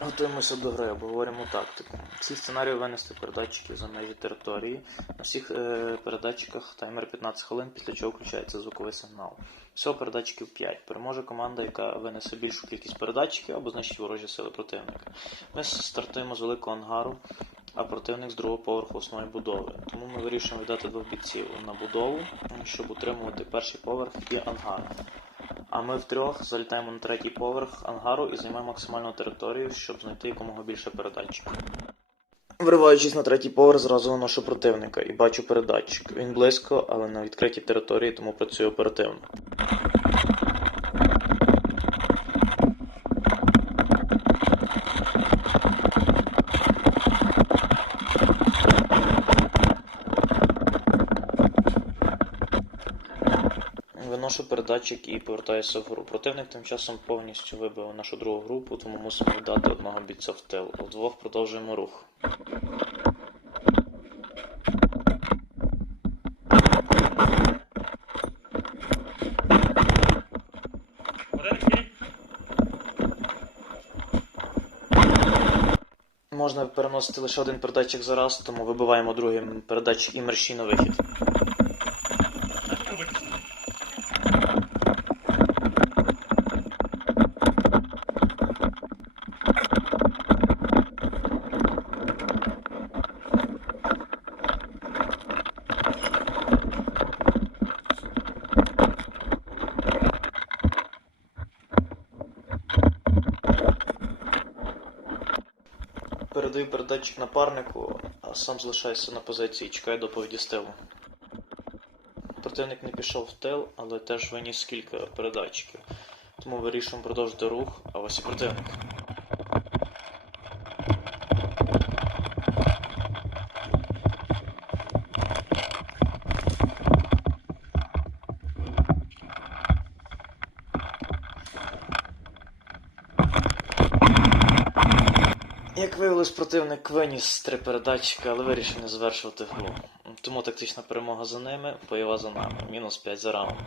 Готуємося до гри, обговорюємо тактику. Ціль сценарію винести передатчиків за межі території. На всіх е, передатчиках таймер 15 хвилин, після чого включається звуковий сигнал. Всього передатчиків 5. Переможе команда, яка винесе більшу кількість передатчиків або знищить ворожі сили противника. Ми стартуємо з великого ангару, а противник з другого поверху основної будови. Тому ми вирішуємо віддати двох бійців на будову, щоб утримувати перший поверх і ангар. А ми втрьох залітаємо на третій поверх ангару і займаємо максимальну територію, щоб знайти якомога більше передач. Вриваючись на третій поверх, зразу наношу противника і бачу передатчик. Він близько, але на відкритій території, тому працює оперативно. Виношу передатчик і повертаюся вгору. Противник тим часом повністю вибив нашу другу групу, тому мусимо віддати одного бійця в тил. Вдвох продовжуємо рух. Можна переносити лише один передатчик за раз, тому вибиваємо другий передатчик і мерщій на вихід. Передаю передатчик напарнику, а сам залишаюся на позиції і чекаю доповіді з тилу. Противник не пішов в тил, але теж виніс кілька передатчиків. Тому вирішуємо продовжити рух, а ось і противник. Як виявилось, противник виніс три передатчика, але вирішив не завершувати гру. Тому тактична перемога за ними, бойова за нами. Мінус 5 за раунд.